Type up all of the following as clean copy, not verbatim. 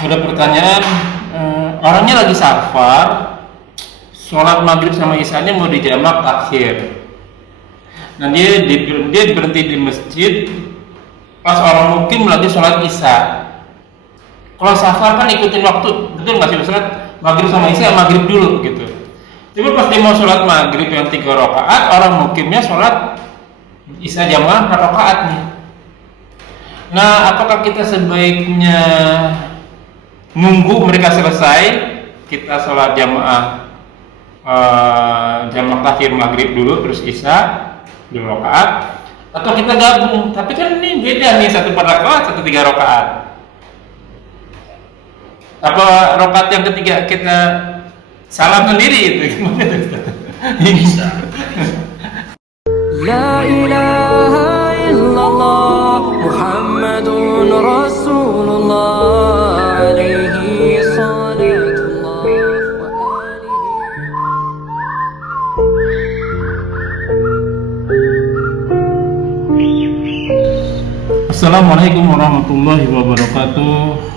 Ada pertanyaan, orangnya lagi safar, sholat maghrib sama isyanya mau dijamak akhir. Nah dia berhenti di masjid pas orang mukim lagi sholat isya. Kalau safar kan ikutin waktu, betul nggak sih sholat maghrib sama isya maghrib dulu gitu. Tapi pas dia mau sholat maghrib yang 3 rakaat, orang mukimnya sholat isya jamaah 4 rakaat nih. Nah, apakah kita sebaiknya nunggu mereka selesai, kita sholat jamaah jamaah akhir maghrib dulu terus isya 2 rakaat, atau kita gabung? Tapi kan ini beda nih, 1 4 rakaat, 1 3 rakaat. Apa rakaat yang ketiga kita salam sendiri itu gimana tuh? Bisa. La ilaha illallah Muhammadun Rasulullah alaihi salatullah wa alihi. Assalamualaikum warahmatullahi wabarakatuh.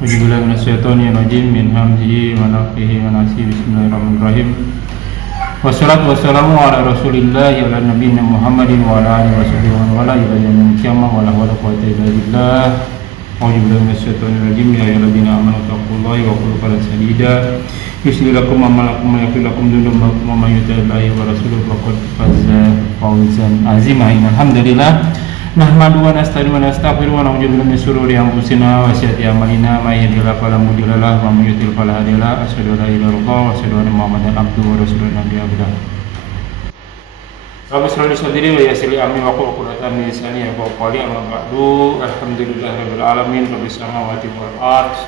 Auzubillahi minasyaitonirrajim, min hamzihi wa nafthihi wa nafsihi. Bismillahirrahmanirrahim. Wassalatu wassalamu ala Rasulillah wa ala nabiyina Muhammadin wa ala alihi washabihi wa ala ila yaumil qiyamah wa la hawla wa la quwwata illa billah. Auzubillahi minasyaitonirrajim. Ya ayyuhalladzina amanu taqullaha wa qulu qawlan sadida yuslih lakum a'malakum wa yaghfir lakum dhunubakum wa may yuti'illaha wa rasulahu faqad faza fawzan 'azima. Alhamdulillah. Nahmadu wa nasta'inu wa nastaghfiru wa na'udzu billahi min shururi anfusina wa sayyiati a'malina, may yahdihillahu fala mudilla lahu wa may yudlil fala hadiya lahu. Asyhadu an la ilaha illallah wa asyhadu anna Muhammadan abduhu wa rasuluhu nabiyyu abdah. Rabbi shrah li sadri wa yassir li amri wa qul 'uqdatam min lisani yafqahu qawli. Amma ba'du. Alhamdulillahirabbil alamin, rabbis samawati wal ardh,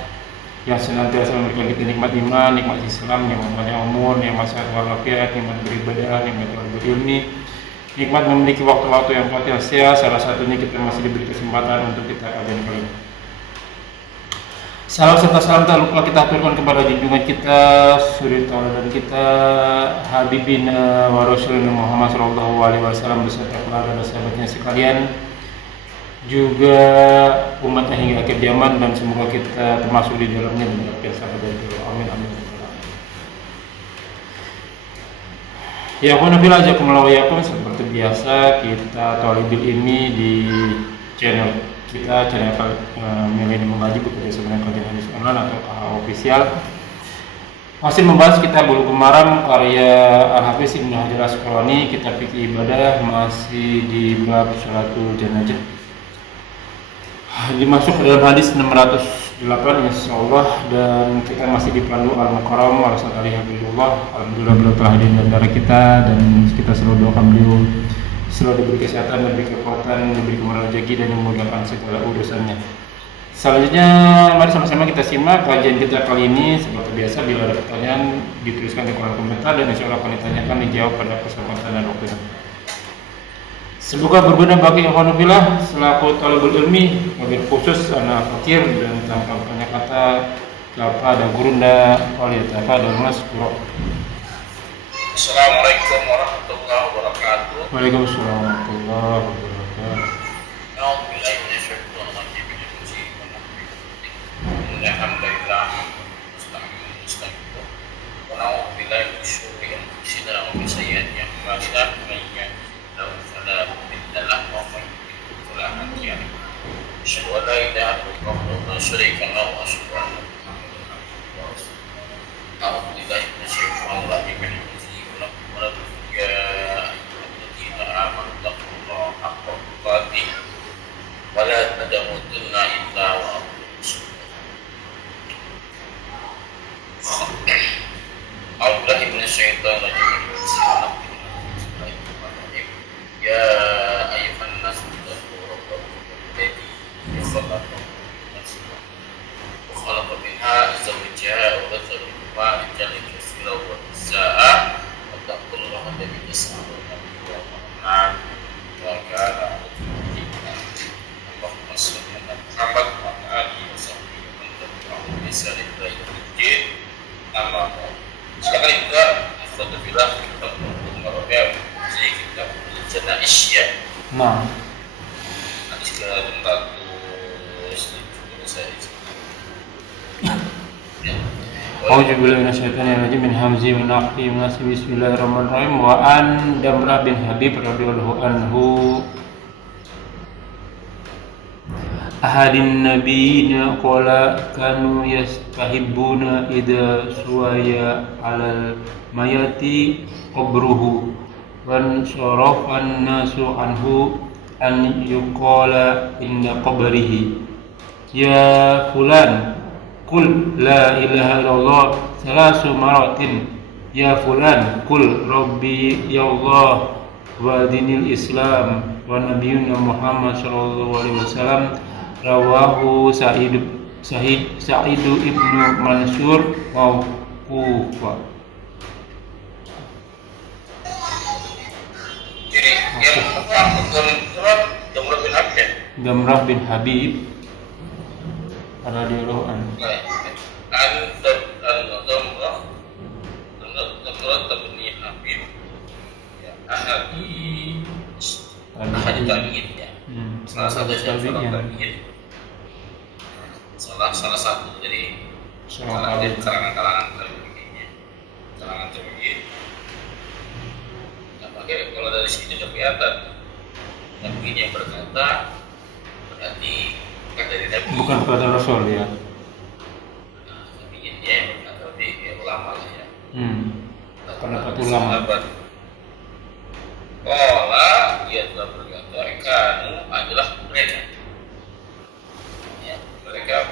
yang senantiasa memberikan kita nikmat iman, nikmat Islam, nikmat umur, nikmat sehat walafiat, nikmat beribadah, nikmat berilmi, nikmat memiliki waktu-waktu yang sia-sia. Salah satunya kita masih diberi kesempatan untuk kita kajian kali ini. Salam serta salam tak lupa kita aturkan kepada junjungan kita, suri tauladan kita, Habibina wa Rasulina Muhammad sallallahu alaihi wasallam beserta keluarga dan sahabatnya sekalian, juga umatnya hingga akhir zaman, dan semoga kita termasuk di dalamnya dan akhir sampai dari dulu. Amin amin. Ya, seperti biasa kita talibul ilmi di channel kita, channel Milenium Mengaji bekerja sama dengan Kajian Hadis Online atau KH Official, masih membahas kitab Bulughul Maram karya Al-Hafiz Ibnu Hajar Asqalani, kitab fikih ibadah, masih di bab sholatul janazah. Dimasuk ke dalam hadis 608 insyaallah, dan kita masih dipandu Al-Mukarram Al-Ustaz Ali Habibullah. Alhamdulillah beliau telah hadir di antara kita, dan kita selalu doakan beliau selalu diberi kesehatan, diberi kekuatan, diberi kemurahan rezeki, dan memudahkan segala urusannya. Selanjutnya mari sama-sama kita simak kajian kita kali ini. Seperti biasa, bila ada pertanyaan dituliskan di kolom komentar, dan insyaallah akan ditanyakan dijawab pada kesempatan dan waktu. Semoga berguna bagi ikhwan fillah selaku talibul ilmi, wabil khusus anak fakir, dan tanpa banyak kata kepada gurunda oleh tafadhol maskura. Assalamualaikum warahmatullahi wabarakatuh. Waalaikumsalam warahmatullahi wabarakatuh. A'udzubillahi minasyaitonir rajim. Alhamdulillah. Wa na'udzubillahi min syururi anfusina wa min sayyiati a'malina. Man yahdihillahu fala mudilla lahu wa man yudlil fala hadiya lahu. Asyhadu an la ilaha illallah wa la syarika lahu wa asyhadu anna Muhammadan rasulullah. A'udzubillahi minasyaitonir rajim. Ya ayyuhalladzina amanu taqullaha haqqa tuqatih wa la tamutunna illa wa antum muslimun. A'udzubillahi minasyaitonir rajim. Bismillahirrahmanirrahim. Ya ayyuhan nasu taqu rabbakum alladzi khalaqakum min nafsin wahidah wa khalaqa A'udzu billahi minasyaitonir rajim min hamzi wa nafthihi wa nafsihi. Bismillahirrahmanirrahim. Wa an Damrah bin Habib radhiyallahu anhu ahadin nabiyina qala kanu yastahibbuna idza suwaya 'alal mayati qabruhu wan sarafan nasu anhu an yuqala inda qabrihi ya fulan qul la ilaha illallah salasu maratin ya fulan qul rabbi ya Allah wa dinil islam wa nabiyuna Muhammad sallallahu alaihi wasallam. Rawahu Sa'id ibnu Mansur mauqufa. Jadi yang surat Damrah bin Habib. Damrah bin Habib radhiyallahu anhu. Damrah bin Habib. Ya, ahadi tabi'in ya. Salah satu tabi'in. Salah satu dari kalangan tabi'in. Kalangan tabi'in. Nah, makanya kalau dari sini sudah kelihatan tabi'in yang berkata berarti bukan dari Nabi. Bukan perkataan Rasul ya. Nah, tabi'in ya berkata berarti ya ulama lah ya. Pendapat ulama. Dia telah berkata kanu adalah mereka. Ya, mereka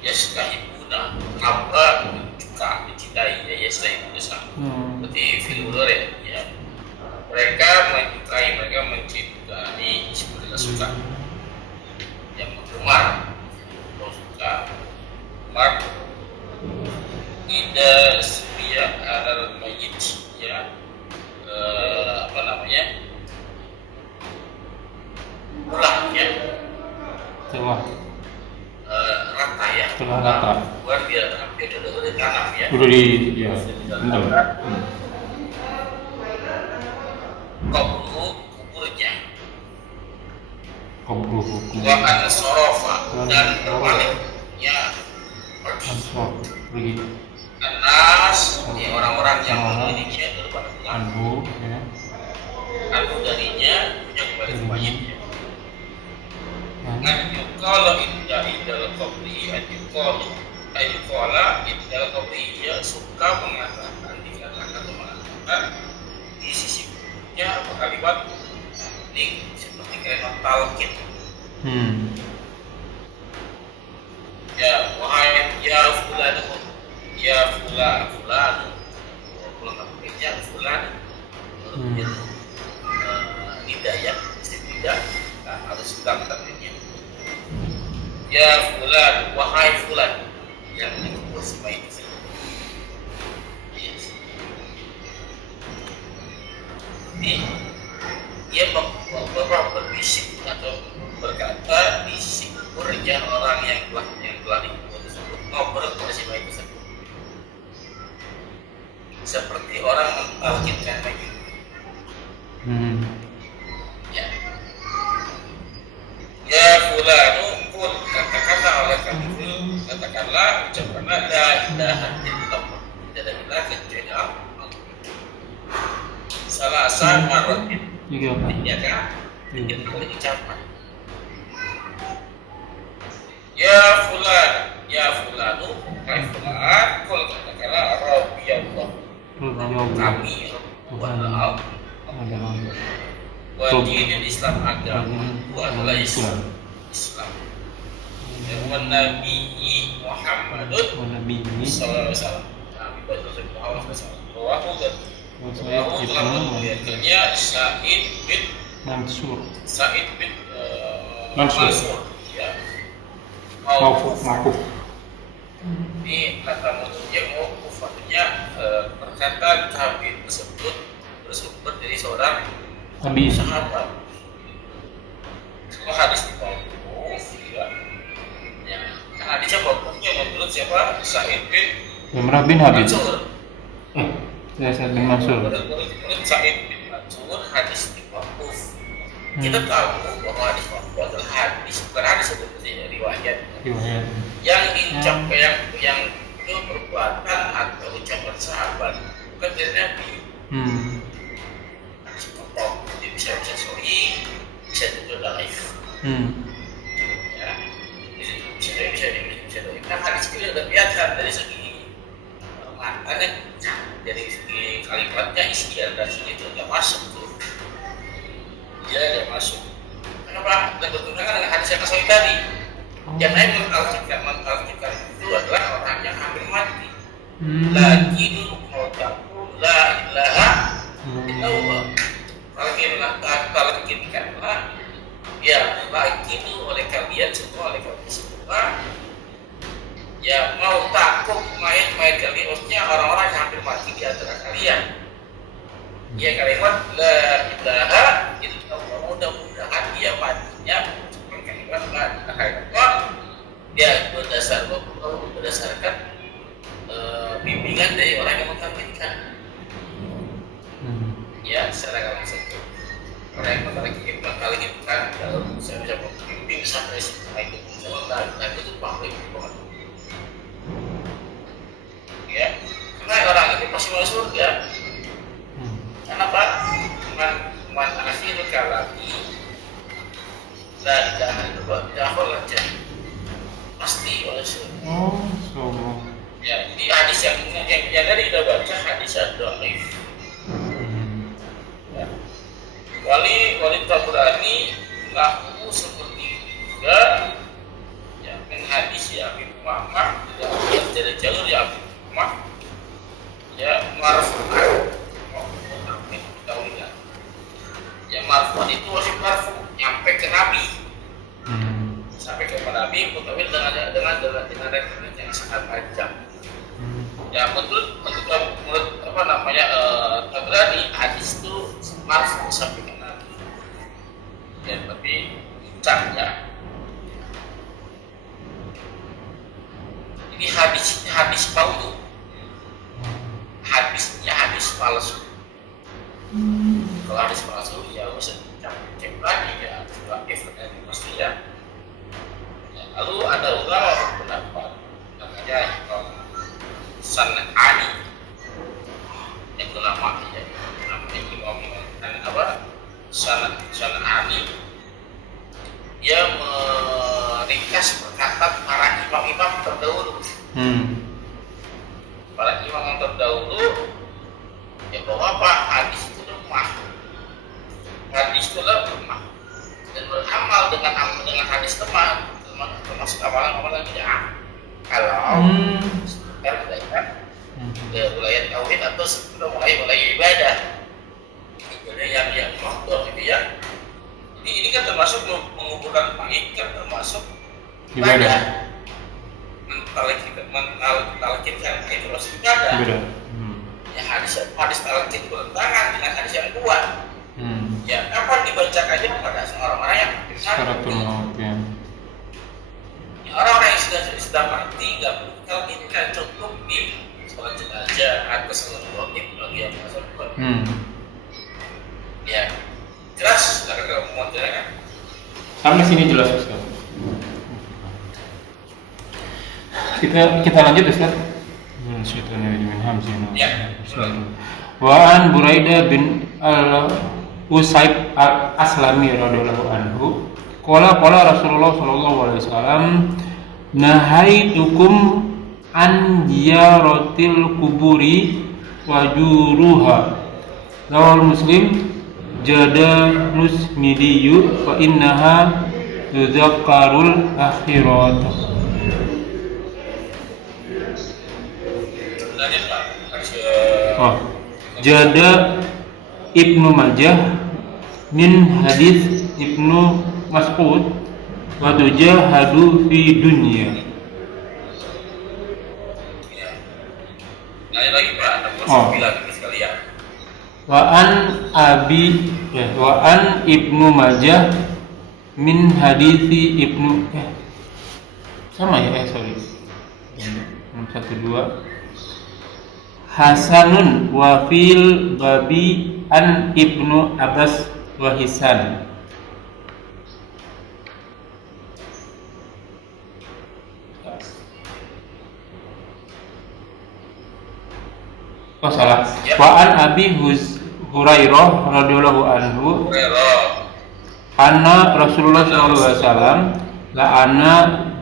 yastahibuna apa suka mencintai ya yastahibuna sama. Berarti fil mudhari ya. Mereka mencintai seperti suka. Yang gemar suka. Mak tidak suya alal mayyit ya. Apa namanya? Ulangnya rata ya. Setelah rata. Bukan dia hampir udah tanam ya. Udah di ya. Benar. Kuburnya. Qabruhu. Wa an-sarafa dan berbaliknya. Ansor pergi Anas ya orang-orang yang memilikinya daripada pulang. anhu ya. Anhu darinya yang kembali ke mayitnya. Kalau indal qabri ayuqala indal qabri dia suka mengatakan di sisinya kalimat ini seperti kalimat talqin. Ya wahai ya fulan ya fulan hidayah tidak harus sedang takdirnya. Ya fulan, wahai fulan yang dikubur sebaik itu. Yes. Dia berbisik atau berkata di sisi kuburnya orang yang telah dikubur tersebut ngobrol kepada si bayi tersebut. Seperti orang mentalkinkan lagi. Ya fulanu pun katakanlah oleh kamu katakanlah ucapkanlah la ilaha illallah tidak ada ilah kecuali Allah. Salah satu ya kan itu ucapan. Ya fulanu hai fulan kul katakanlah rabbi Allah kami adalah wajib Islam agama adalah Islam. Dan Nabi Muhammadun sallallahu alaihi wasallam. Nabi Muhammad sallallahu alaihi wasallam melihatnya Sa'id bin Mansur ya. Mauquf. Ini kata maksudnya mauquf artinya perkataan tabi'in tersebut bersumber dari seorang Nabi sahabat. Kalau hadis di mauquf ya. Hadisnya mauqufnya menurut siapa? Sa'id bin Damrah bin Habib. Mansur. Sa'id bin Mansur. Menurut Sa'id bin Mansur hadis di mauquf. Kita tahu bahwa hadis mauquf adalah hadis bukan hadis sebenarnya riwayat. Yang itu perbuatan atau ucapan sahabat, bukan dari Nabi. Hadis pokok, jadi bisa sahih, bisa juga dhaif. Ya, bisa dhaif. Nah, hadis ini sudah kelihatan dari segi maknanya, dari segi kalimatnya, isi dari segi itu nggak masuk tuh. Dia nggak masuk. Kenapa? Dan bertentangan dengan hadis yang sahih tadi. Yang lain mengalkitab itu adalah orang yang hampir mati. Lakin mutaku la ilaha illallah. Kalau katakanlah ya lakin oleh kalian semua ya mau takut main kalian, maksudnya orang-orang yang hampir mati di antara kalian. Ya kalimat la ilaha illallah, mudah-mudahan dia matinya kalimat la ilaha illallah dia berdasarkan bimbingan dari orang yang mengkafirkan. Ya secara langsung orang yang mengkafirkan kalau bisa membimbing sampai itu itu paham banget. Ya, karena orang ini pasti masuk surga. Kenapa? Man akhirul kalami la ilaha illallah dahul jannah. Pasti oleh surga. Ya, di hadis yang tadi kita baca hadis dhaif. Ya. Wali Tabrani mengaku seperti juga ya, hadis ya Abi Muhammad dari jalur ya Abi Muhammad ya marfu'an. Yang marfu itu masih marfu nyampe ke Nabi, sampai ke Nabi, mutawil dengan referensi yang sangat panjang. Ya menurut apa namanya Tabrani hadis itu marfu sampai ke Nabi. Ya tapi puncaknya ini hadis palsu, hadisnya hadis palsu. Kalau hadis palsu ya bisa cek lagi ya, sebagai dari pasti ya. Lalu ada ulama berpendapat namanya Imam San'ani, yang ulama ya, namanya Imam San'ani. Dia meringkas perkataan para imam-imam terdahulu. Para imam yang terdahulu ya bahwa apa hadis itu lemah. Hadis itu lemah dan beramal dengan hadis lemah termasuk amalan-amalan bid'ah. Kalau sekarang wilayah tauhid atau sudah mulai ibadah yang makhluk gitu ya. Ini kan termasuk mengumpulkan mayit, kan termasuk ibadah. Mentalkinkan itu termasuk ibadah. Ya hadis talqin bertentangan dengan hadis yang kuat. Ya kapan dibacakannya pada orang-orang yang sakaratul maut ya. Orang-orang yang sudah mati nggak perlu talqinkan, cukup di sholat jenazah atau sholat wajib bagi yang masuk. Ya jelas, kalau mau kan? Sampai sini jelas Ustaz. Kita lanjut Ustaz. Wa an Buraidah bin Al-Usayb Al-Aslami radhiyallahu anhu qala Rasulullah sallallahu alaihi wasallam nahaitukum an ziyaratil kuburi wa juruha. Rawal Muslim jada nusmidiyu fa innaha tuzakkarul akhirat. Jada Ibnu Majah min hadis Ibnu Mas'ud wa tujahadu fi dunya. Lagi Pak, bilang sekalian. Wa an Ibnu Majah min hadisi Ibnu sama ya sorry 12 Hasanun wa fil babi an Ibnu Abbas wa Hisan. Oh salah. Ya. Wa an Abi Hurairah radhiyallahu anhu Hurairah. anna Rasulullah sallallahu alaihi wasallam la'ana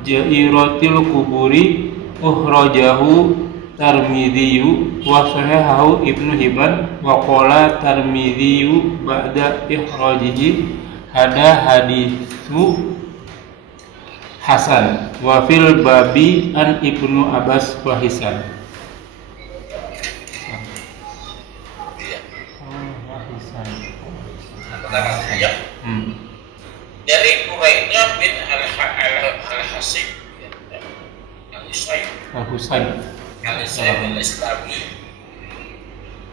jairatil kuburi ukhrajahu Tirmidzi wa sahahahu Ibnu Hibban wa qala Tirmidzi ba'da ikhrajihi hada haditsu hasan wa fil babi an Ibnu Abbas wa Hisan. Iya. Hisan. Pertama ya. Dari Hurairah bin Al-Hasib Al-Husain Al-Islami,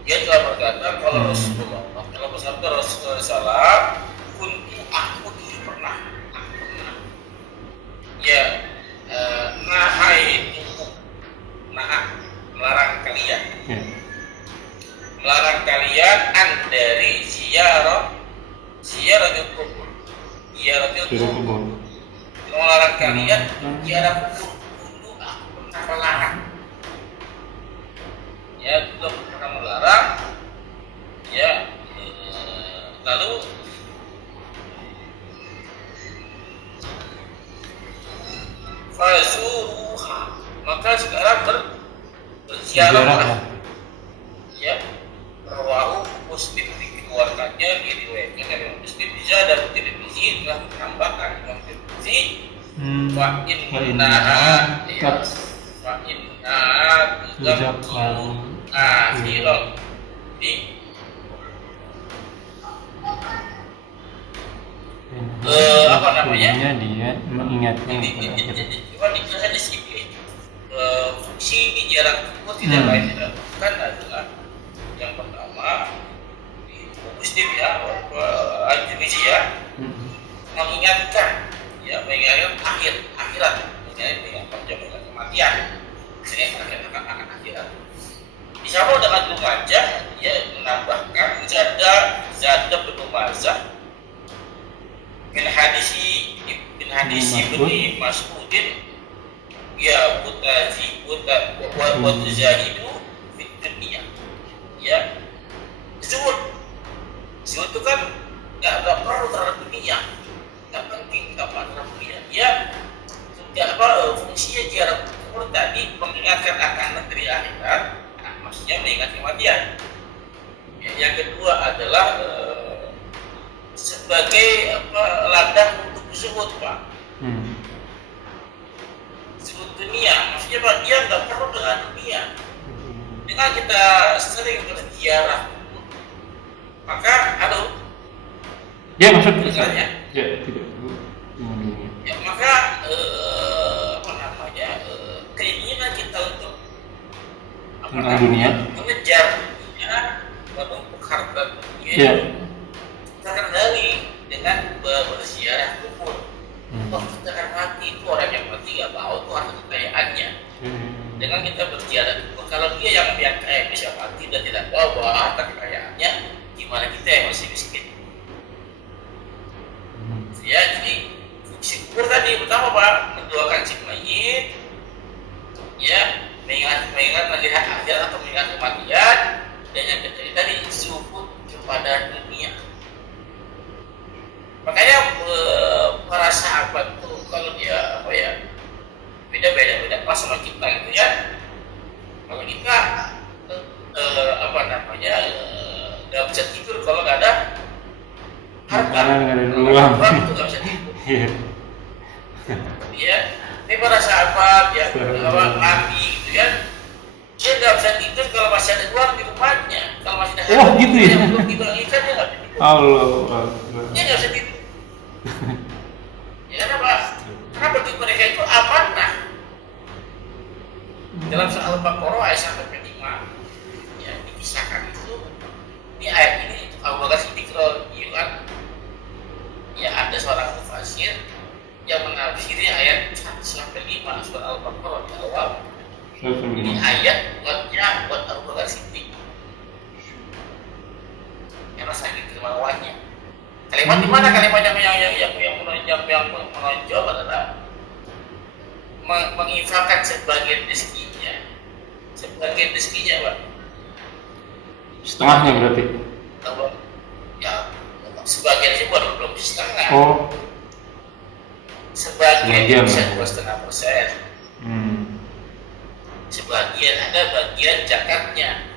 dia telah berkata kalau Rasulullah bersabda Rasulullah SAW, aku dulu pernah ya melarang kalian dari ziaratil kubur, melarang kalian ziarah kubur. Dulu aku pernah melarang, ya dulu aku pernah melarang, ya lalu fazuruha, maka sekarang berziarah, ya. Rawahu Muslim, dikeluarkannya, diriwayatkan dari Muslim. Bisa dan Tirmidzi telah menambahkan Imam Tirmidzi wa innaha tuzakkiru akhiran di apa namanya? Dia mengingatkan Cuma di sini fungsi jarak kubur tidak lain tidak bukan adalah yang pertama di Muslim ya, Al-Tirmidzi ya, mengingatkan akhirat, mengingatkan kematian, sehingga akan akhirat. Disambung dengan Lumajah, dia menambahkan zada bin Mazah min hadisi Ibnu Mas'udin ya wa tuzahidu fid dunya, ya. Zuhud itu kan nggak perlu terhadap dunia, nggak penting, nggak terhadap dunia. Ya, fungsinya jarak kubur tadi mengingatkan akan negeri akhirat, maksudnya mengingat kematian. Ya, yang kedua adalah sebagai ladang untuk zuhud, Pak. Zuhud dunia, maksudnya Pak, dia nggak perlu dengan dunia. Dengan kita sering berziarah, maka ya maksud misalnya, ya tidak ya maka keinginan kita untuk mengejar dunia, menumpuk harta dunia, ya. terkendali dengan berziarah kubur. Waktu kita akan mati, itu orang yang mati nggak tahu tuh harta kekayaannya. Dengan kita berziarah kubur, kalau dia yang kaya bisa mati dan tidak tahu bahwa harta kekayaannya, gimana kita yang masih miskin? Ya, jadi fungsi kubur tadi pertama Pak, mendoakan si mayit, ya, mengingat melihat akhirat atau mengingat kematian, dan yang ketiga tadi zuhud kepada dunia. Makanya para sahabat tuh kalau dia beda pas sama kita gitu ya. Kalau kita nggak bisa tidur kalau nggak ada harta, nggak ada uang, itu nggak bisa tidur. Ya, ini para sahabat ya, Nabi gitu ya, dia nggak bisa tidur kalau masih ada uang di rumahnya, kalau masih ada harta, gitu ya? belum dibagikan dia nggak bisa tidur. Allah. Dia nggak bisa tidur. Ya kenapa? Karena bagi mereka itu amanah. Dalam surah Al-Baqarah ayat 5, ya dikisahkan itu, ini ayat ini itu Abu Bakar Siddiq radhiyallahu, ya ada seorang mufasir yang menafsiri ayat 1-5 surah Al-Baqarah di awal. Ini ayat buat Abu Bakar Siddiq. Karena saking kemauannya. Kalimat di mana kalimat yang menonjol adalah menginfakkan sebagian rezekinya, Pak. Setengahnya berarti. Kalau ya sebagian sih belum setengah. Oh. Sebagian bisa lah. 2,5%. Sebagian ada bagian zakatnya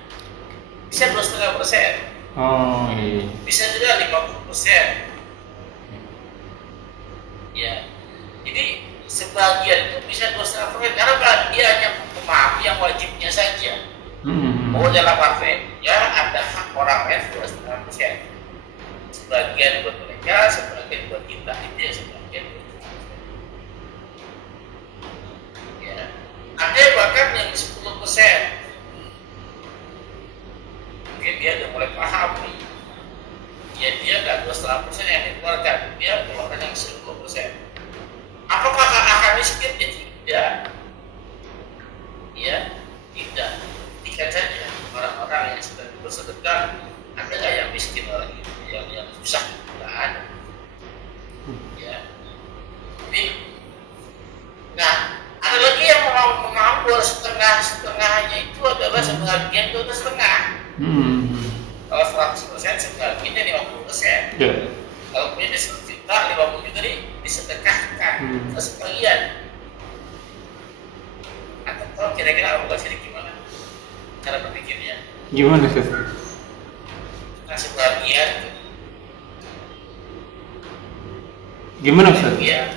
bisa 2,5%. Oh iya. Bisa juga 50%. Ya, jadi sebagian itu bisa 2,5% karena dia hanya memahami yang wajibnya saja. Oh dalam arti ya ada hak orang lain 2,5%. Sebagian buat mereka, sebagian buat kita, itu ya sebagian. Ya, ada bahkan yang 10%. Mungkin dia udah mulai paham nih. Ya dia nggak 2,5% yang dikeluarkan, dia keluarkan yang 10%. Apakah akan miskin? Ya tidak. Ya tidak. Ikan saja orang-orang yang sedang bersedekah, ada nggak yang miskin orang itu, yang susah? Nggak ada. Ya. Jadi, nah ada lagi yang mengambil setengahnya itu adalah sebagian itu setengah. Kalau 100% sebagiannya 50%. Yeah. Kalau punya 10 juta, 50 juta disedekahkan ke sebagian. Atau kalau kira-kira Abu Basir gimana cara berpikirnya? Gimana sih? Nah sebagian Gimana Ustaz? ya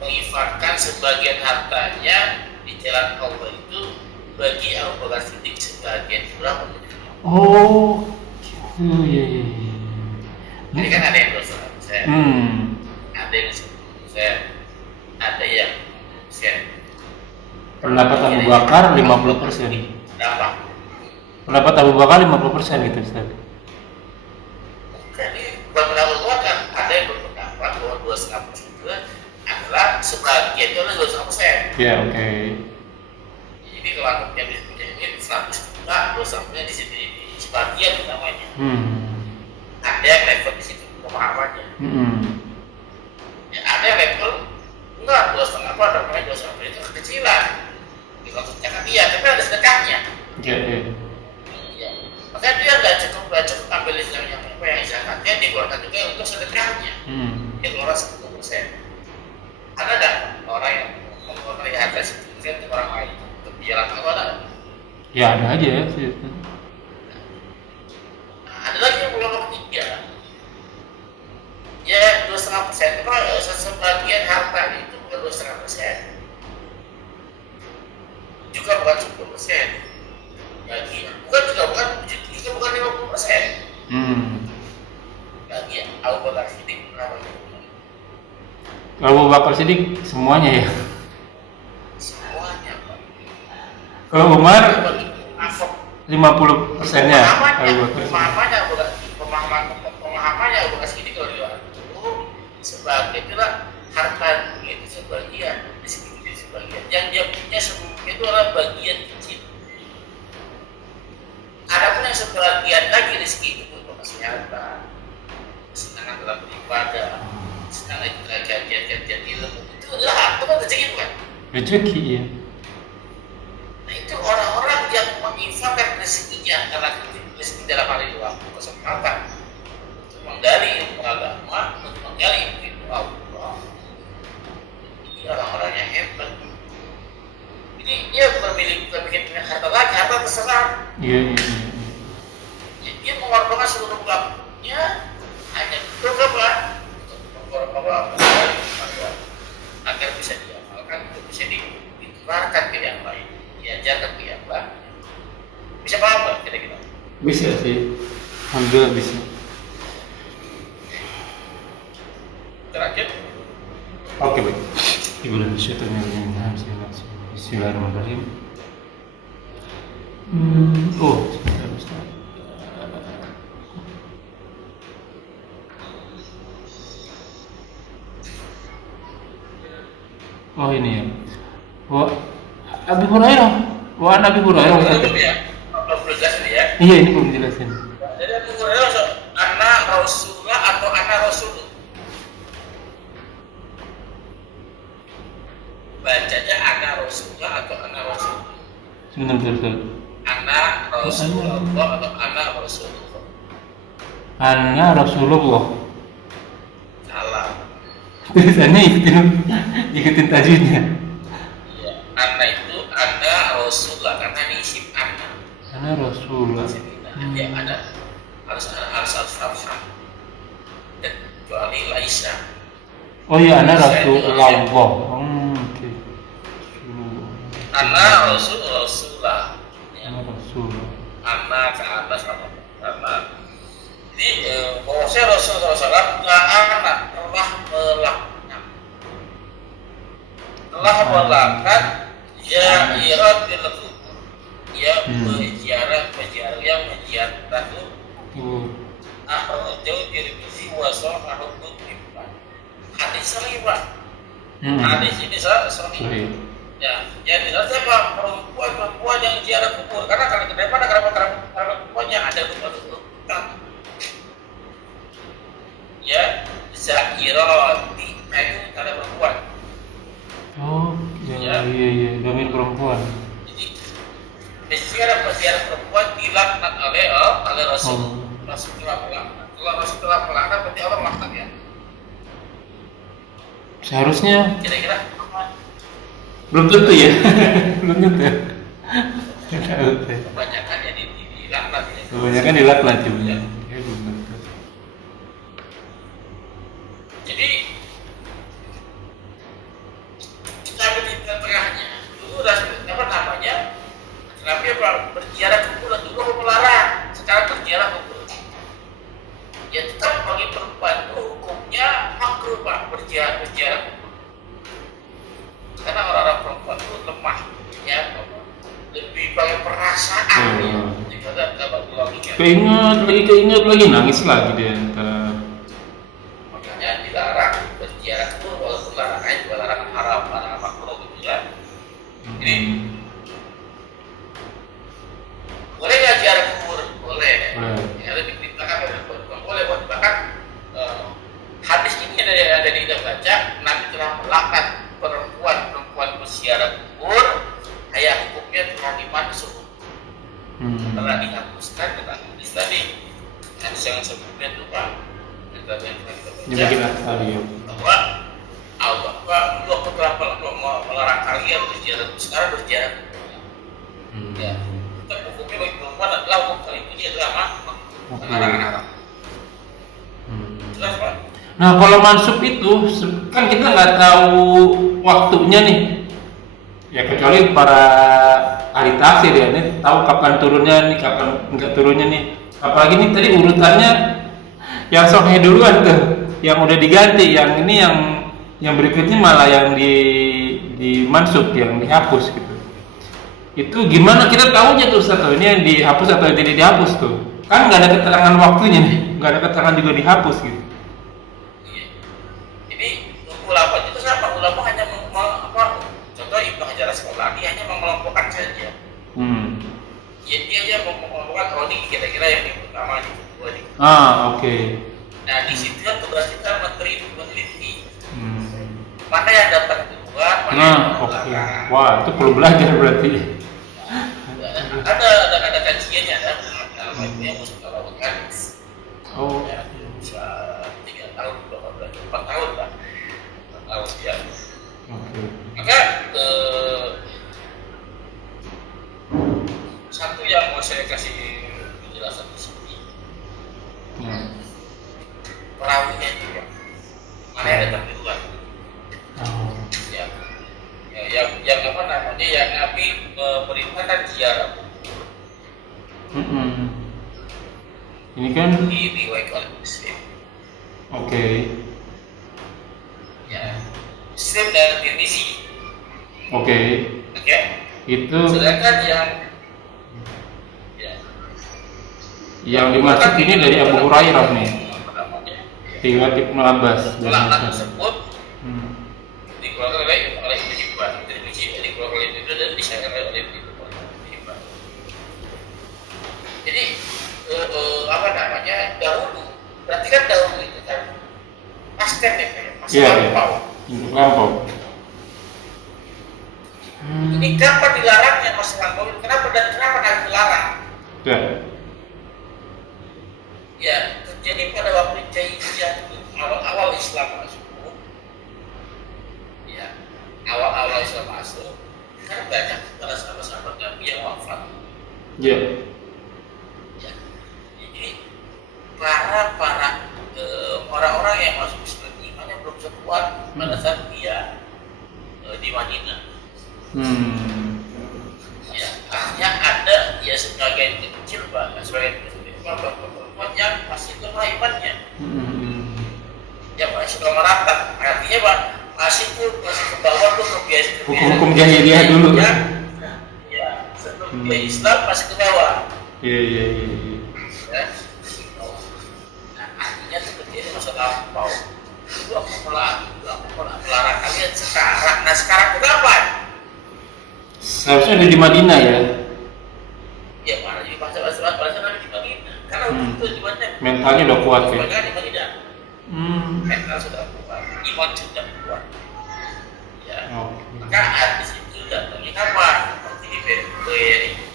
menginfakkan sebagian hartanya di jalan Allah itu bagi Abu Bakar Siddiq sebagian berapa? Oh, gitu ya. Jadi kan ada yang 2,5%, ada yang 10%, ada yang 10%. Pendapat Abu Bakar 50%. Berapa? Pendapat Abu Bakar 50% gitu Ustaz. Jadi beberapa kan ada yang berpendapat bahwa 2,5% itu adalah sebagian itu adalah 2,5%. Ya oke. Jadi kalau anggapnya punya ini 100 juta, 2,5% di sini sebagian namanya. Ada yang level di situ pemahamannya. Ya, ada yang level enggak 2,5 apa namanya 2,5% itu kekecilan. Di maksudnya kan iya, tapi ada sedekahnya. Ya. Ya. Makanya dia nggak cukup ambil istilahnya apa yang zakatnya dikeluarkan juga untuk sedekahnya. Dia keluar 10%. Ada nggak orang yang mengeluarkan harta 10% untuk orang lain untuk jalan Allah ada? Ya ada aja ya sih. Ada lagi yang kelompok 3. Ya 2,5%. Kalau sebagian harta itu bukan 2,5%. Juga bukan 10%. Lagi bukan 50%. Lagi Abu Bakar Siddiq berapa? Kalau Abu Bakar Siddiq semuanya ya. Semuanya Pak. Kalau Umar Bagi 50%-nya Abu Bakar Siddiq. Pemahamannya Abu Bakar Siddiq kalau dia sebagai itulah harta itu sebagian, di sebagian. Yang dia punya semuanya itu adalah bagian kecil. Adapun yang sebagian lagi rezeki itu untuk kesehatan, senang dalam beribadah, senang itu kajian ilmu, itu adalah itu rezeki bukan? Rezeki ya. Nah itu orang-orang yang menginfakkan rezekinya karena rezeki dalam hal itu waktu kesempatan untuk menggali ilmu agama, untuk menggali ilmu Allah. Ini orang-orang yang hebat. Jadi dia bukan bikin harta lagi, harta terserah. Iya. Dia mengorbankan seluruh waktunya hanya untuk apa? Untuk agar bisa diamalkan, untuk bisa ditularkan ke yang lain, diajarkan ke yang lain. Bisa paham nggak kira-kira? Bisa sih. Alhamdulillah bisa. Terakhir, Oke baik. Bismillahirrahmanirrahim. Sebentar, Ustaz. Oh ini ya. Abi Hurairah. Nabi Hurairah. belum ya? Belum jelas ini ya. Iya ini belum jelasin. Jadi Abu Hurairah anak Rasulullah atau anak Rasul? Bacanya anak Rasulullah atau anak Rasul? Sebentar. anak Rasulullah atau anak Rasulullah. Anna Rasulullah. Salah. Tulisannya ikutin tajwidnya. Iya, anak itu anak Rasulullah karena ini isim anak. Anna Rasulullah. Ya ada harus fathah. Kecuali Laisa. Oh iya, Anna Rasulullah. Oke. Anak Rasulullah. Ya. Anna Rasulullah. Anak ke atas anak. Jadi bahwasanya Rasulullah SAW nggak anak telah melakukan Jairatil kubur, ya peziarah yang menziarah kubur. Jauh Tirmizi wasohahu Ibn. Hadis sahih Pak. Hadis ini sahih. Ya, jadi siapa perempuan yang ziarah kubur? Karena kenapa perempuannya ada kubur. Ya, Zahirati, nah itu ada perempuan. Oh, iya, domain perempuan. Jadi, peziarah perempuan dilaknat oleh Rasul. Rasul telah melaknat. Kalau Rasul telah melaknat, berarti Allah melaknat ya. Seharusnya Kira-kira belum tentu ya. Belum tentu. kebanyakan ya dilaknat ya. Kebanyakan dilaknat juga. Ya, belum tentu. Jadi kita di tengahnya dulu apa namanya Nabi berziarah kubur dulu melarang, sekarang berziarah kubur. Ya tetap bagi perempuan itu hukumnya makruh Pak berziarah kubur. Karena orang-orang perempuan itu lemah, ya lebih pakai perasaan daripada logika. Keinget lagi nangis lagi dia. Makanya dilarang berziarah kubur walaupun larangannya juga larangan haram, larangan makruh gitu ya. Jadi boleh nggak ziarah kubur? Boleh. Ya lebih diperintahkan oleh perempuan boleh. Bahkan hadis ini ada di kita baca Nabi telah melaknat perempuan berziarah kubur, kayak hukumnya telah dimansuh, telah dihapuskan dengan hadis tadi. Hadis yang sebelumnya itu Pak. Bahwa Allah telah melarang kalian berziarah sekarang berziarah. Ya, hukumnya bagi perempuan adalah hukum kali ini adalah larangan haram. Jelas Pak? Nah kalau mansub itu kan kita nggak tahu waktunya nih. Ya kecuali para ahli tafsir ya, ini tahu kapan turunnya nih, kapan nggak turunnya nih. Apalagi nih tadi urutannya yang sahih duluan tuh, yang udah diganti, yang ini yang berikutnya malah yang di mansub, yang dihapus gitu. Itu gimana kita tahunya tuh Ustaz, ini yang dihapus atau yang tidak dihapus tuh? Kan nggak ada keterangan waktunya nih, nggak ada keterangan juga dihapus gitu. Iya. Jadi ulama itu sama, ulama hanya contoh Ibnu Hajar Asqalani hanya mengelompokkan saja. Ya, dia aja mengelompokkan ini kira-kira yang pertama di kedua di. Oke. Nah di situ kan tugas kita meneliti. Mana yang dapat duluan, mana yang Oke. Wah itu perlu belajar berarti. Ada kajiannya, ada namanya mustalah hadis. Oh. Ya, bisa 3 tahun, 4 tahun lah. 4 tahun ya. Oke. Maka satu yang mau saya kasih penjelasan di sini, perawinya itu Pak, mana yang datang duluan? Ya, yang apa namanya? Yang Nabi memerintahkan ziarah kubur. Ini kan Diriwayatkan oleh Muslim. Oke. Ya, Muslim dan Tirmizi. Oke. Itu Sedangkan yang dimaksud ini dari Abu Hurairah nih. Riwayat Ibnu Abbas. Pelaknat tersebut dikeluarkan oleh Ibnu Hibban. Tirmizi dikeluarkan oleh Ibnu Hibban dan disahihkan oleh Ibnu Hibban. Jadi apa namanya? Dahulu. Berarti kan dahulu itu kan past tense ya, masih lampau. Lampau. Ini kapan dilarangnya masalah Maulid? Kenapa dan kenapa harus dilarang? Ya. Ya, terjadi pada waktu jahiliyah awal-awal Islam masuk. Ya, awal-awal Islam masuk, kan banyak para sahabat-sahabat Nabi yang wafat. Ya. Ya, jadi orang-orang yang masuk Islam imannya belum sekuat pada saat dia di Madinah. Ya, artinya ada ya sebagian kecil perempuan yang masih lemah imannya, yang masih belum merata. Artinya Pak masih ke bawah tuh kebiasaan Hukum-hukum jahiliyah dulu. Ya, sebelum dia Islam masih ke bawah. Iya. Ya. Nah, artinya seperti ini masa lampau. Itu aku melarang kalian sekarang. Nah sekarang berapa? Seharusnya ada di Madinah ya. Ya mana di bahasa Nabi di Madinah. Karena itu tujuannya. Mentalnya udah kuat ya. Tujuannya di Madinah. Mental sudah kuat, iman sudah kuat. Ya. Maka hadis itu datangnya kapan? Seperti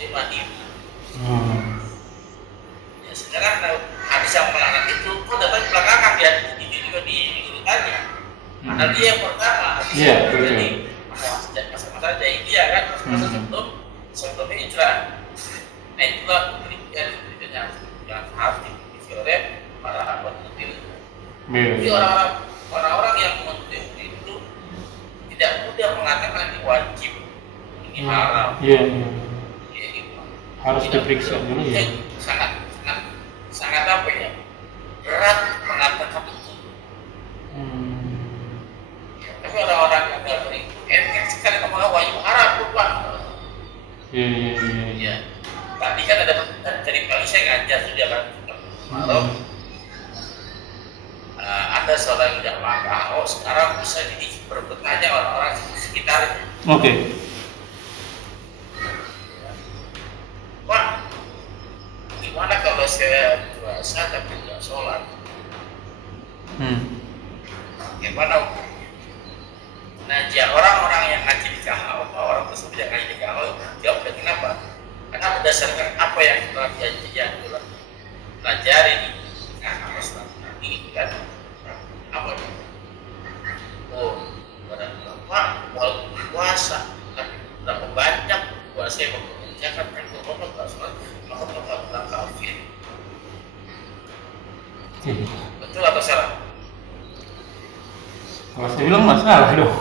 di Madinah. Ya sekarang hadis yang melarang itu kok datang belakangan dia juga ditanya. Padahal dia yang pertama. Iya betul. Jadi masa-masa jahiliyah kan, masa sebelum hijrah. Nah itulah penelitian yang harus diikuti oleh para peneliti. Jadi orang-orang yang meneliti itu tidak mudah mengatakan ini wajib, ini haram. Iya. Jadi, Harus diperiksa dulu ya. Sangat apa ya? Berat mengatakan itu. Tapi orang-orang yang tidak berikut enteng sekali ngomong wajib haram lupa. Iya. Ya. Tadi kan ada dari pagi saya ngajar sudah kan. Malam ada seorang yang tidak sekarang bisa jadi bertanya orang-orang sekitar. Oke. Pak, gimana kalau saya puasa tapi tidak sholat? Gimana hukum? Nah, orang-orang yang ngaji di KHO, orang tersebut yang ngaji di KHO, jawab kenapa? Karena berdasarkan apa yang telah dia pelajari di KHO selama ini, kan? Apa itu? Pada Bapak, walaupun puasa, tapi berapa banyak puasa yang mengerjakan Bapak tidak sholat, maka Bapak bilang kafir. Betul atau salah? Kalau saya bilang masalah dong.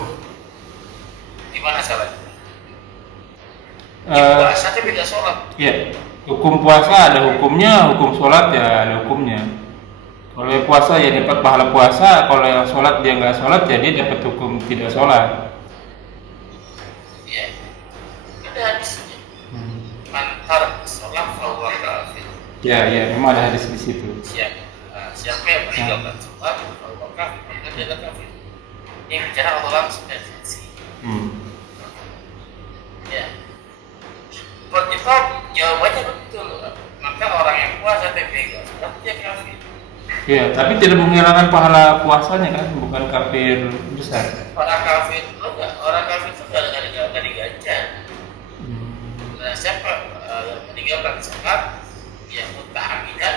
Gimana salahnya? Puasa tapi tidak sholat. Iya. Hukum puasa ada hukumnya, hukum sholat ya ada hukumnya. Kalau yang puasa ya dapat pahala puasa, kalau yang sholat dia nggak sholat ya dia dapat hukum tidak sholat. Iya. Ada hadisnya. Mantar sholat fahuwa kafir. Ya, memang ada hadis di situ. Siapa yang meninggalkan sholat fahuwa kafir, maka dia adalah kafir. Ini bicara Allah langsung dari sisi. Ya. Kalau jawabannya betul, maka orang yang puasa tapi tidak sholat dia kafir. Ya, tapi tidak menghilangkan pahala puasanya kan, bukan kafir besar. Orang kafir itu nggak digajar. Nah, siapa yang meninggalkan sholat yang muta'amidan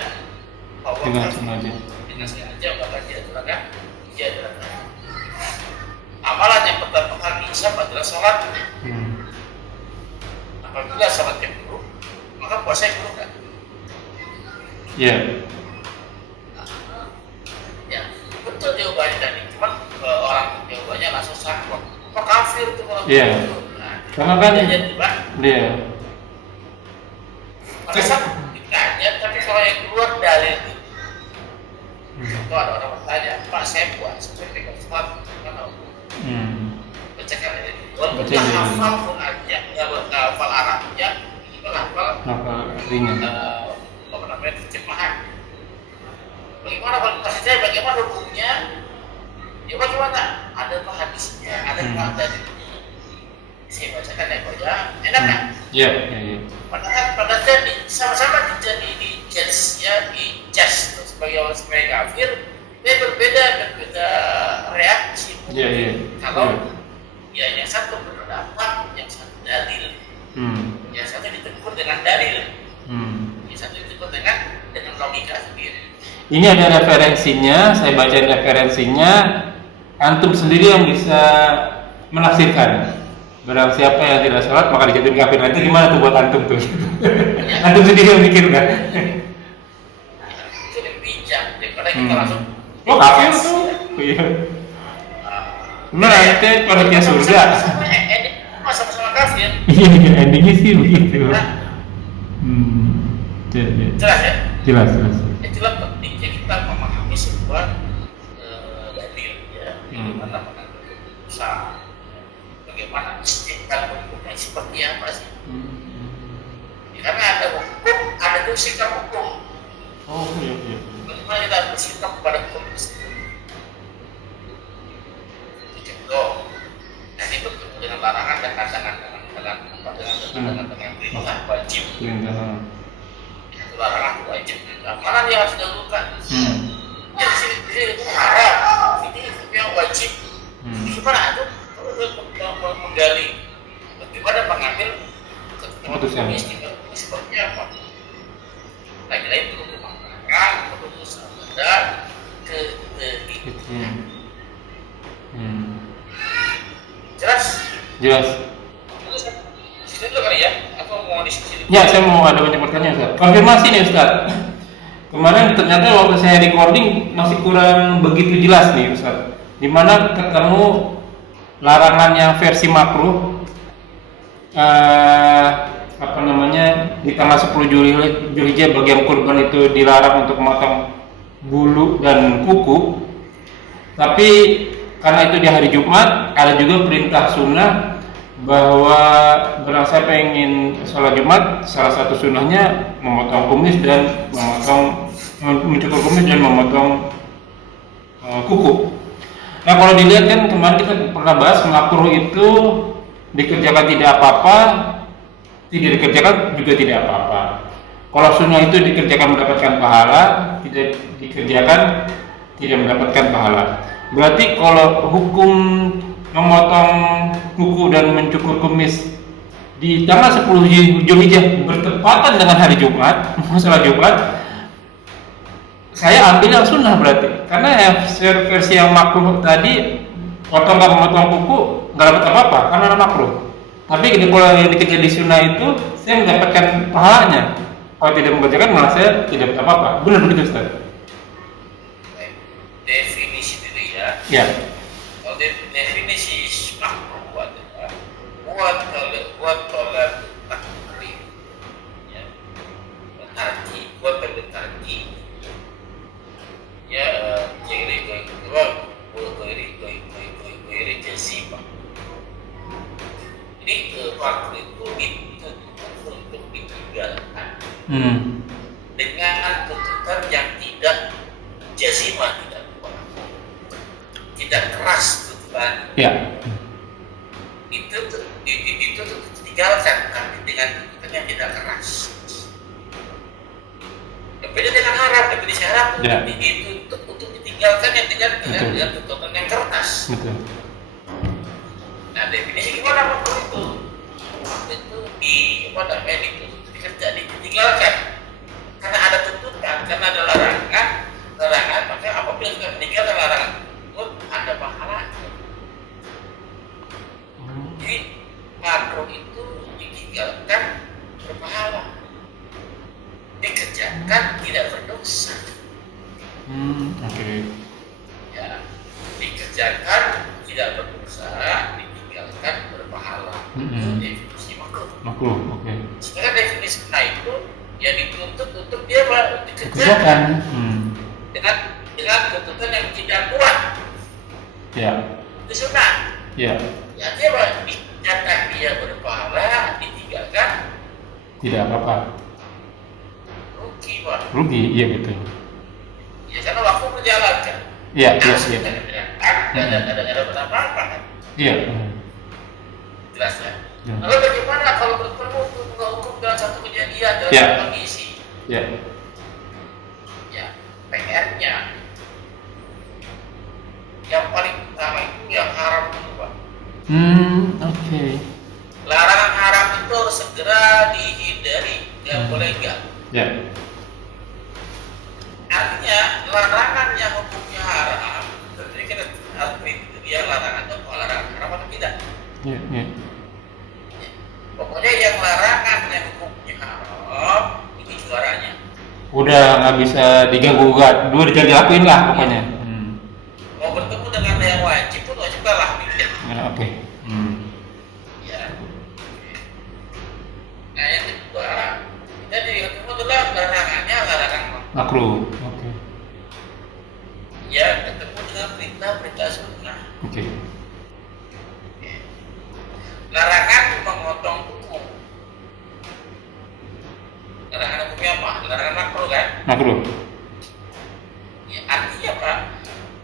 Dengan sengaja. Dengan sengaja maka dia adalah kafir. Amalan yang pertama kali hisab adalah sholat. Apabila sholatnya buruk, maka puasanya buruk kan? Iya. Ya, betul jawabannya tadi. Cuma orang jawabannya langsung sakit. Apa kafir itu kalau Iya. Karena kan dia. Masa ditanya, tapi kalau yang keluar dalil itu ada orang bertanya, Pak saya puasa, tapi kalau sholat gimana? Bacakan ini. Walaupun dia hafal pun aja, nggak hafal Arabnya, itu hafal ringan. Apa namanya terjemahan. Bagaimana kalau kasih saya bagaimana hukumnya? Ya bagaimana? Ada tuh hadisnya, ada dalilnya. Saya bacakan ya, enak kan? Iya. Pada jadi sama-sama di jazz sebagai orang sebagai kafir, dia berbeda reaksi. Iya. Kalau ya yang satu berpendapat, yang satu Yang satu ditegur dengan dalil, Hmm. yang satu ditegur dengan logika sendiri. Ini ada referensinya, saya baca referensinya, antum sendiri yang bisa menafsirkan. Barang siapa yang tidak sholat maka dijatuhin kafir. Nanti gimana tuh buat antum tuh? Antum sendiri yang mikir kan? Itu lebih bijak daripada kita langsung. Oh kafir tuh? Iya. Benar, itu produknya surga. Sama-sama kafir. Iya, endingnya sih begitu. Jelas ya? Jelas. Itulah pentingnya kita memahami sebuah dalil ya, bagaimana mengambil keputusan, bagaimana istiqlal hukumnya seperti apa sih? Ya, karena ada hukum, ada tuh sikap hukum. Oh iya. Bagaimana kita harus bersikap kepada hukum tersebut? Contoh, nanti bertemu dengan larangan dan dengan perintah wajib. Itu larangan wajib. Mana dia harus dahulukan? Ya di sini itu haram, ini yang wajib. Gimana itu menggali, bagaimana mengambil keputusan seperti apa? Lagi-lagi perlu dimakan, perlu sadar ke jelas. Situ dulu kali ya, atau mau diskusi? Ya, saya mau ada banyak pertanyaan, Ustaz. Konfirmasi nih, Ustaz. Kemarin ternyata waktu saya recording masih kurang begitu jelas nih, Ustaz. Dimana ketemu larangan yang versi makruh, di tanggal 10 Zulhijjah bagian kurban itu dilarang untuk memotong bulu dan kuku. Tapi karena itu di hari Jumat, ada juga perintah sunnah bahwa barang siapa yang ingin sholat Jumat, salah satu sunnahnya memotong kumis dan mencukur kumis dan memotong kuku. Nah kalau dilihat kan kemarin kita pernah bahas makruh itu dikerjakan tidak apa-apa, tidak dikerjakan juga tidak apa-apa. Kalau sunnah itu dikerjakan mendapatkan pahala, tidak dikerjakan tidak mendapatkan pahala. Berarti kalau hukum memotong kuku dan mencukur kumis di tanggal 10 Zulhijjah bertepatan dengan hari Jumat, masalah Jumat, saya ambil yang sunnah berarti. Karena versi yang makruh tadi, potong nggak memotong kuku nggak dapat apa-apa karena makruh. Tapi kalau yang dikejar di sunnah itu, saya mendapatkan pahalanya. Kalau tidak mengerjakan malah saya tidak dapat apa-apa. Benar begitu, Ustaz? Definisi dulu ya. Ya. Kalau definisi makruh adalah buat tolak takdir, ya, buat berarti, ya, jadi jazimah. Jadi waktu itu ditutup untuk ditinggalkan dengan tuntutan yang tidak jazimah, tidak keras tuntutan. Ya. Itu ditinggalkan tapi dengan tuntutan yang tidak keras. Beda dengan haram, definisi haram itu untuk ditinggalkan yang dengan tuntutan yang keras. Betul. Nah definisi gimana waktu itu? Waktu itu ditinggalkan karena ada tuntutan, karena ada larangan, maka apabila kita meninggalkan larangan tersebut ada pahalanya. Jadi makruh itu ditinggalkan berpahala, dikerjakan tidak berdosa. Oke. Ya, dikerjakan tidak berdosa, ditinggalkan berpahala. Itu definisi makruh. Makruh, oke. Sekarang definisi sunnah itu ya dituntut untuk dia dikerjakan Kerjakan. dengan tuntutan yang tidak kuat. Ya. Itu sunnah. Ya. Ya dia dikerjakan dia berpahala, ditinggalkan Tidak apa-apa. rugi, Pak. Rugi, iya betul. Ya karena waktu berjalan kan. Iya. Ada apa-apa kan? Iya. Jelas ya. Lalu bagaimana kalau bertemu hukum dalam satu kejadian dalam satu kondisi? Ya. Ya, PR-nya yang paling utama itu yang haram dulu, Pak. Oke. Larangan haram itu harus Iya, iya. Pokoknya yang larangan yang hukumnya haram ini juaranya. Udah nggak bisa diganggu gugat, dulu dilakuin lah pokoknya. Mau bertemu dengan yang wajib pun wajib kalah gitu ya. Ya, oke. Ya. Nah yang kedua, kita ketemu adalah larangannya larangan Makruh. Oke. ya ketemu dengan perintah sunnah. Oke. Larangan memotong kuku. Larangan hukumnya apa? Larangan makruh kan? Makruh. Ya, artinya apa?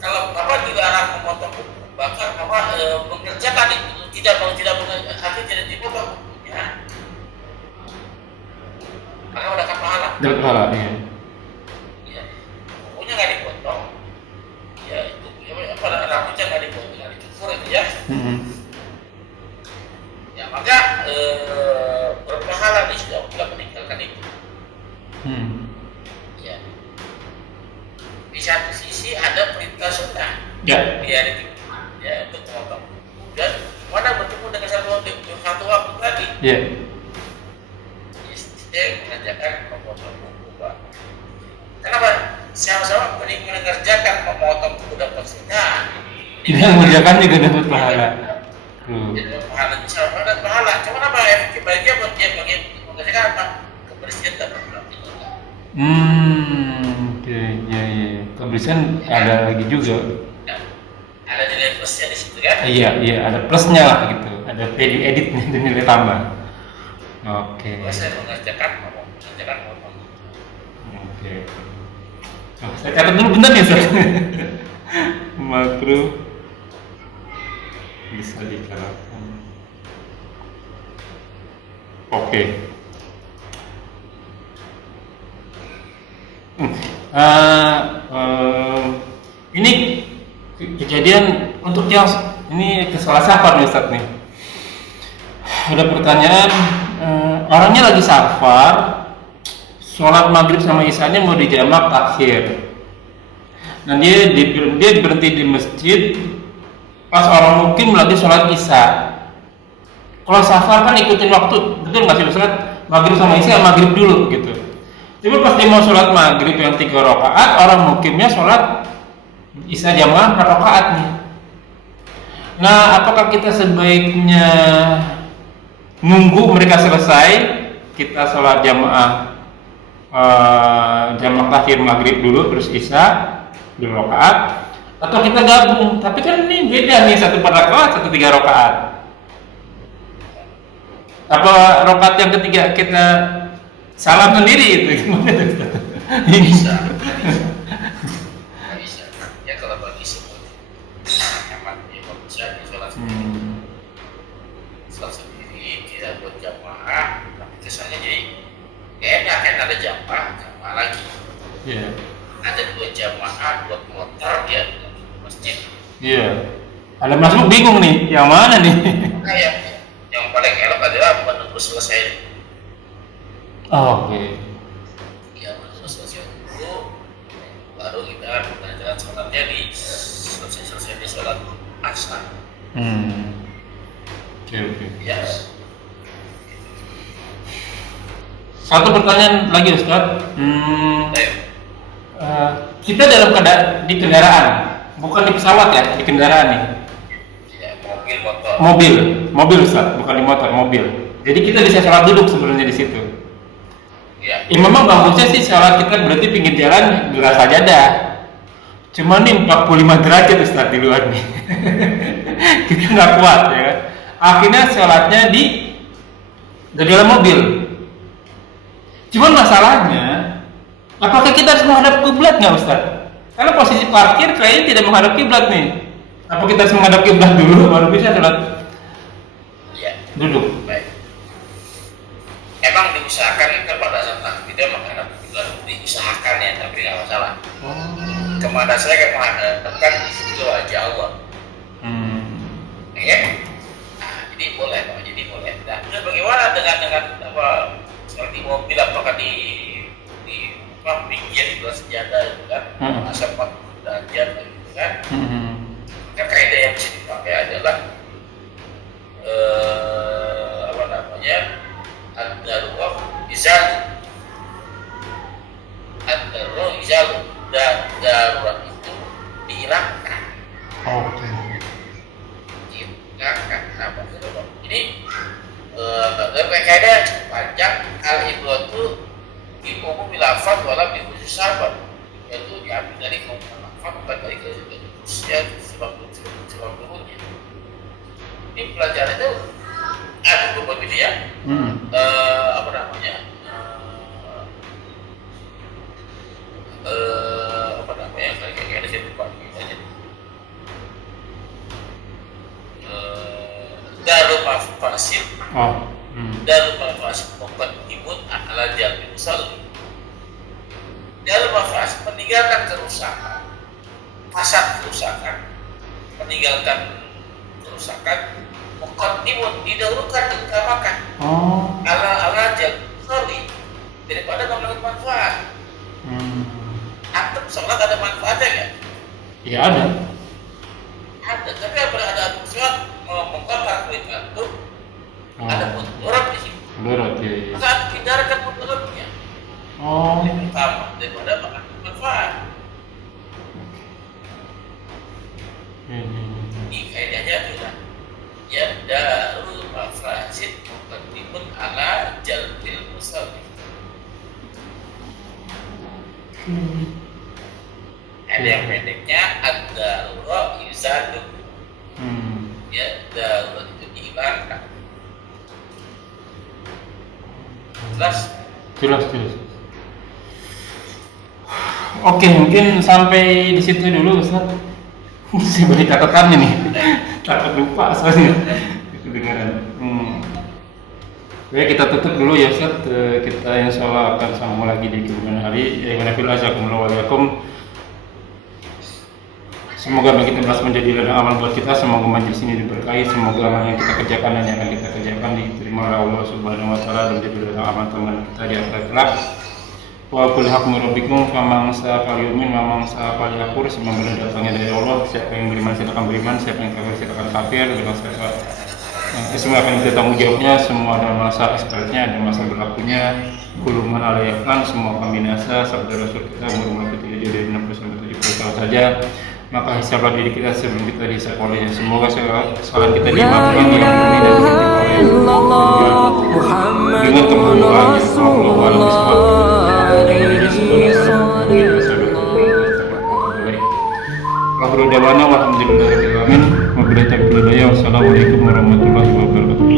Kalau apa dilarang memotong kuku, bahkan apa mengerjakan itu tidak artinya tidak diubah hukumnya, maka mendapat pahala. Dapat pahala, iya. Ya, kukunya nggak dipotong. Ya itu apa rambutnya nggak dipotong, nggak dicukur itu ya. Ya maka berpahala dia sudah meninggalkan itu. Ya. Di satu sisi ada perintah sunnah. Ya. Dia ya untuk memotong. Dan mana bertemu dengan satu waktu tadi. Iya. Dia mengerjakan memotong kuku, Pak. Kenapa? Sama-sama mengerjakan memotong kuku dan maksudnya. Tidak mengerjakan juga dapat pahala. Jadi pahala sama dan pahala. Cuma apa efek bagian buat dia bagian mengerjakan apa? Kebersihan dan Oke, ya. Kebersihan ada lagi juga. ya. Ada nilai plusnya di situ kan? Iya, ada plusnya lah gitu. Ada value editnya dan nilai tambah. Oke. Saya mengerjakan ngomong. Oke. Oh, saya catat dulu bentar ya, Ustaz. Makruh bisa diterapkan. Oke. Ini kejadian untuk yang ini salah safar nih Ustaz nih. Ada pertanyaan, orangnya lagi safar, sholat maghrib sama isyanya mau dijamak akhir. Nah dia berhenti di masjid pas orang mukim lagi sholat isya. Kalau safar kan ikutin waktu, betul nggak sih Ustaz? Maghrib sama isya maghrib dulu gitu. Tapi pas dia mau sholat maghrib yang 3 rakaat, orang mukimnya sholat isya jamaah 4 rakaat nih. Nah, apakah kita sebaiknya nunggu mereka selesai, kita sholat jamaah takhir maghrib dulu terus isya 2 rakaat, atau kita gabung? Tapi kan ini beda nih, 1 4 rakaat, 1 3 rakaat. Apa rakaat yang ketiga kita salam sendiri itu gimana tuh? Bisa. Ya kalau bagi semua nyaman ya bisa di sholat sendiri. Sholat sendiri tidak buat jamaah, tapi kesannya jadi enak kan ada jamaah lagi. Iya. Ada 2 jamaah, 2 kloter ya di masjid. Iya. Ada masuk bingung nih, yang mana nih? Nah, yang paling elok adalah menunggu selesai. Oke. Ya menunggu selesai dulu, baru kita mengerjakan sholatnya di selesai di sholat asar. Oke. Ya. Satu pertanyaan lagi Ustaz. Ayo. Kita dalam keadaan di kendaraan, bukan di pesawat ya, di kendaraan nih. Ya, mobil motor. Mobil Ustaz, bukan di motor, mobil. Jadi kita bisa sholat duduk sebenarnya di situ. Ya. Memang bagusnya sih sholat kita berarti pinggir jalan gelas sajadah. Cuma nih 45 derajat Ustaz di luar nih. Kita nggak kuat ya kan. Akhirnya sholatnya di dalam mobil. Cuman masalahnya, apakah kita harus menghadap kiblat nggak Ustaz? Karena posisi parkir kayaknya tidak menghadap kiblat nih. Apa kita harus menghadap kiblat dulu baru bisa sholat Ya. duduk? Baik. Emang diusahakan kan pada saat takbir dia menghadap kiblat, diusahakan ya, tapi nggak masalah. Kemana saya kan menghadapkan itu wajah Allah. Ya. Nah, jadi boleh, Pak. Jadi boleh. Nah, terus bagaimana dengan apa seperti mobil apakah di pinggir itu sejadah itu kan, asal 40 derajat gitu kan. Maka kaidah yang bisa dipakai adalah namanya ad-darurah izalu. Ad-darurah izalu, dan darurat itu dihilangkan. Oke. Dihilangkan. Nah, maksudnya ini kaidah cukup panjang. Al-ibratu bi umumil lafaz wala bi khusus sabab, yaitu diambil dari umum lafaz bukan dari khususnya sebab turunnya. Ini pelajaran itu ada beberapa gitu ya. Apa namanya? Apa namanya? Kayak ada saya lupa gitu aja. Darul mafasid. Darul mafasid muqaddimun ala jalbil musalli. Darul mafasid meninggalkan kerusakan, fasad kerusakan, meninggalkan kerusakan, muqaddimun didahulukan, diutamakan ala jalbil musalli daripada memiliki manfaat. Antum sholat ada manfaatnya nggak? Ya ada. Ada, tapi apabila ada sholat mengkafar kulit antum, ada mudarat di sini. Mudarat ya. Saat hindarkan mudaratnya, lebih utama daripada makan manfaat. Ini kaidahnya adalah ya darul mafasid muqaddimun ala jalbil musalli. Ada yang pendeknya ad-darurah izadu. Ya, darurat itu dihilangkan. Jelas. Oke, mungkin sampai di situ dulu Ustaz. Saya beri catatannya nih. Takut lupa soalnya. Kedengaran. Baik, kita tutup dulu ya Ustaz. Kita insyaallah akan sambung lagi di kemudian hari. Semoga bagi kita menjadi ladang amal buat kita. Semoga majelis ini diberkahi. Semoga amal yang kita kerjakan dan yang akan kita kerjakan diterima oleh Allah Subhanahu wa taala dan menjadi ladang amal teman kita di akhirat kelak. Wa qul haqqu rabbikum faman sa'a falyu'min wa man sa'a falyakfur. Semoga datangnya dari Allah. Siapa yang beriman silakan beriman, siapa yang kafir silakan kafir. Semua akan kita tanggung jawabnya. Semua ada masa expirednya, ada masa berlakunya. Kuluman alayafan, semua kombinasi sabda Rasul kita umur 37 dari 60 sampai 70 tahun saja. Maka hisablah diri kita sebelum kita dihisab olehnya. Semoga kesalahan kita dimaafkan dengan kemuliaan Wassalamualaikum warahmatullahi wabarakatuh.